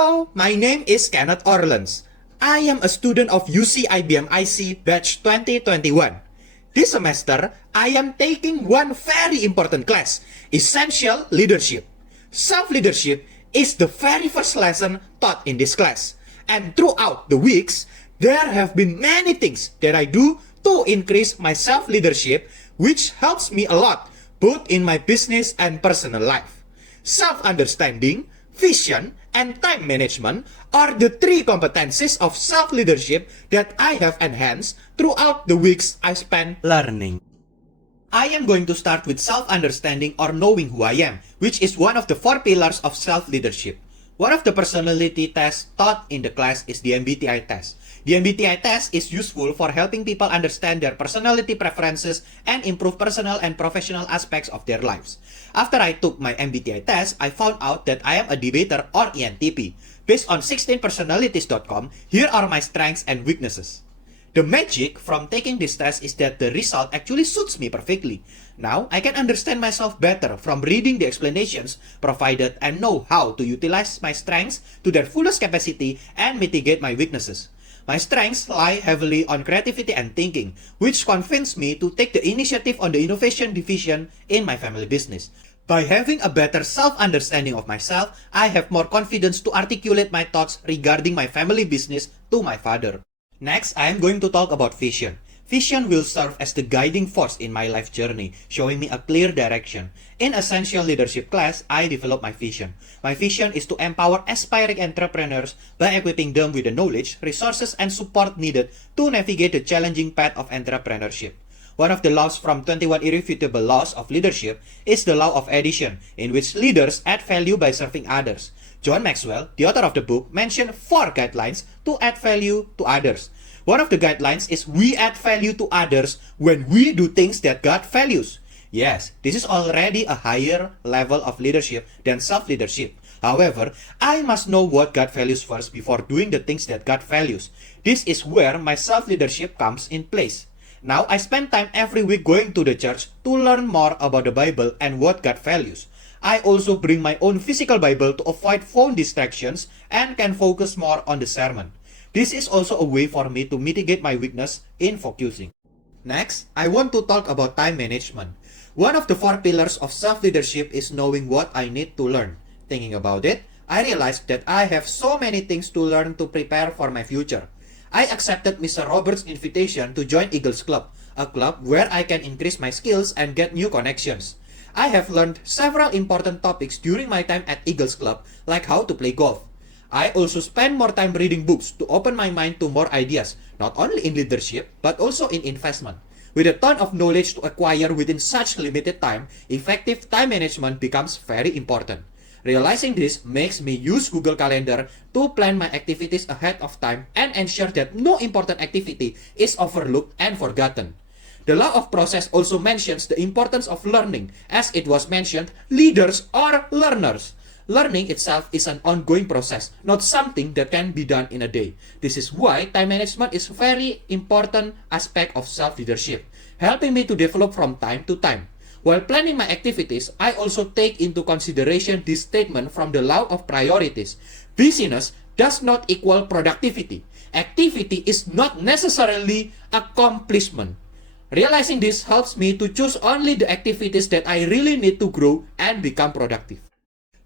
Hello, my name is Kenneth Orlans. I am a student of UC IBM IC batch 2021. This semester, I am taking one very important class, Essential Leadership. Self-leadership is the very first lesson taught in this class. And throughout the weeks, there have been many things that I do to increase my self-leadership, which helps me a lot, both in my business and personal life. Self-understanding, vision, and time management are the three competencies of self-leadership that I have enhanced throughout the weeks I spent learning. I am going to start with self-understanding or knowing who I am, which is one of the four pillars of self-leadership. One of the personality tests taught in the class is the MBTI test. The MBTI test is useful for helping people understand their personality preferences and improve personal and professional aspects of their lives. After I took my MBTI test, I found out that I am a debater or ENTP. Based on 16personalities.com, here are my strengths and weaknesses. The magic from taking this test is that the result actually suits me perfectly. Now, I can understand myself better from reading the explanations provided and know how to utilize my strengths to their fullest capacity and mitigate my weaknesses. My strengths lie heavily on creativity and thinking, which convinced me to take the initiative on the innovation division in my family business. By having a better self-understanding of myself, I have more confidence to articulate my thoughts regarding my family business to my father. Next, I am going to talk about vision. Vision will serve as the guiding force in my life journey, showing me a clear direction. In Essential Leadership class, I developed my vision. My vision is to empower aspiring entrepreneurs by equipping them with the knowledge, resources, and support needed to navigate the challenging path of entrepreneurship. One of the laws from 21 Irrefutable Laws of Leadership is the law of addition, in which leaders add value by serving others. John Maxwell, the author of the book, mentioned 4 guidelines to add value to others. One of the guidelines is we add value to others when we do things that God values. Yes, this is already a higher level of leadership than self-leadership. However, I must know what God values first before doing the things that God values. This is where my self-leadership comes in place. Now, I spend time every week going to the church to learn more about the Bible and what God values. I also bring my own physical Bible to avoid phone distractions and can focus more on the sermon. This is also a way for me to mitigate my weakness in focusing. Next, I want to talk about time management. One of the 4 pillars of self-leadership is knowing what I need to learn. Thinking about it, I realized that I have so many things to learn to prepare for my future. I accepted Mr. Roberts' invitation to join Eagles Club, a club where I can increase my skills and get new connections. I have learned several important topics during my time at Eagles Club, like how to play golf. I also spend more time reading books to open my mind to more ideas, not only in leadership, but also in investment. With a ton of knowledge to acquire within such limited time, effective time management becomes very important. Realizing this makes me use Google Calendar to plan my activities ahead of time and ensure that no important activity is overlooked and forgotten. The law of process also mentions the importance of learning. As it was mentioned, leaders are learners. Learning itself is an ongoing process, not something that can be done in a day. This is why time management is a very important aspect of self-leadership, helping me to develop from time to time. While planning my activities, I also take into consideration this statement from the law of priorities. Busyness does not equal productivity. Activity is not necessarily accomplishment. Realizing this helps me to choose only the activities that I really need to grow and become productive.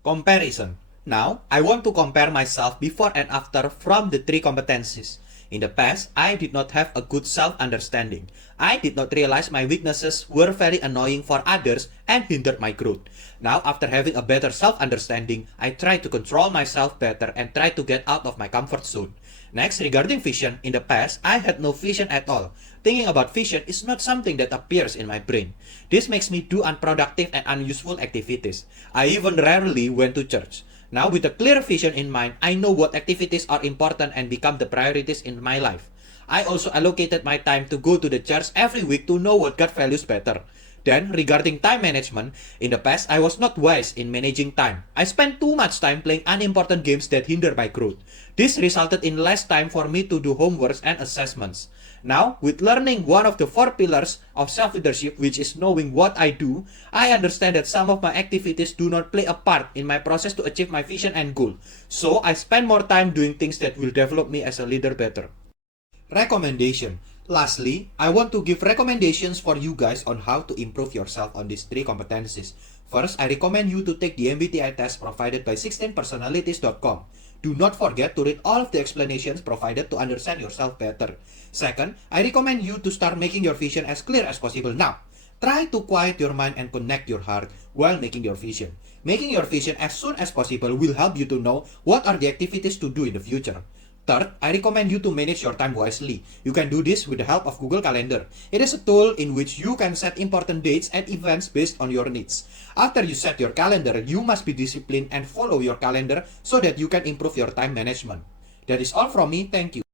Comparison. Now, I want to compare myself before and after from the 3 competencies. In the past, I did not have a good self-understanding. I did not realize my weaknesses were very annoying for others and hindered my growth. Now, after having a better self-understanding, I try to control myself better and try to get out of my comfort zone. Next, regarding vision, in the past, I had no vision at all. Thinking about vision is not something that appears in my brain. This makes me do unproductive and unuseful activities. I even rarely went to church. Now, with a clear vision in mind, I know what activities are important and become the priorities in my life. I also allocated my time to go to the church every week to know what God values better. Then, regarding time management, in the past I was not wise in managing time. I spent too much time playing unimportant games that hinder my growth. This resulted in less time for me to do homeworks and assessments. Now, with learning one of the 4 pillars of self-leadership, which is knowing what I do, I understand that some of my activities do not play a part in my process to achieve my vision and goal. So, I spend more time doing things that will develop me as a leader better. Recommendation. Lastly, I want to give recommendations for you guys on how to improve yourself on these 3 competencies. First, I recommend you to take the MBTI test provided by 16personalities.com. Do not forget to read all of the explanations provided to understand yourself better. Second, I recommend you to start making your vision as clear as possible now. Try to quiet your mind and connect your heart while making your vision. Making your vision as soon as possible will help you to know what are the activities to do in the future. Third, I recommend you to manage your time wisely. You can do this with the help of Google Calendar. It is a tool in which you can set important dates and events based on your needs. After you set your calendar, you must be disciplined and follow your calendar so that you can improve your time management. That is all from me. Thank you.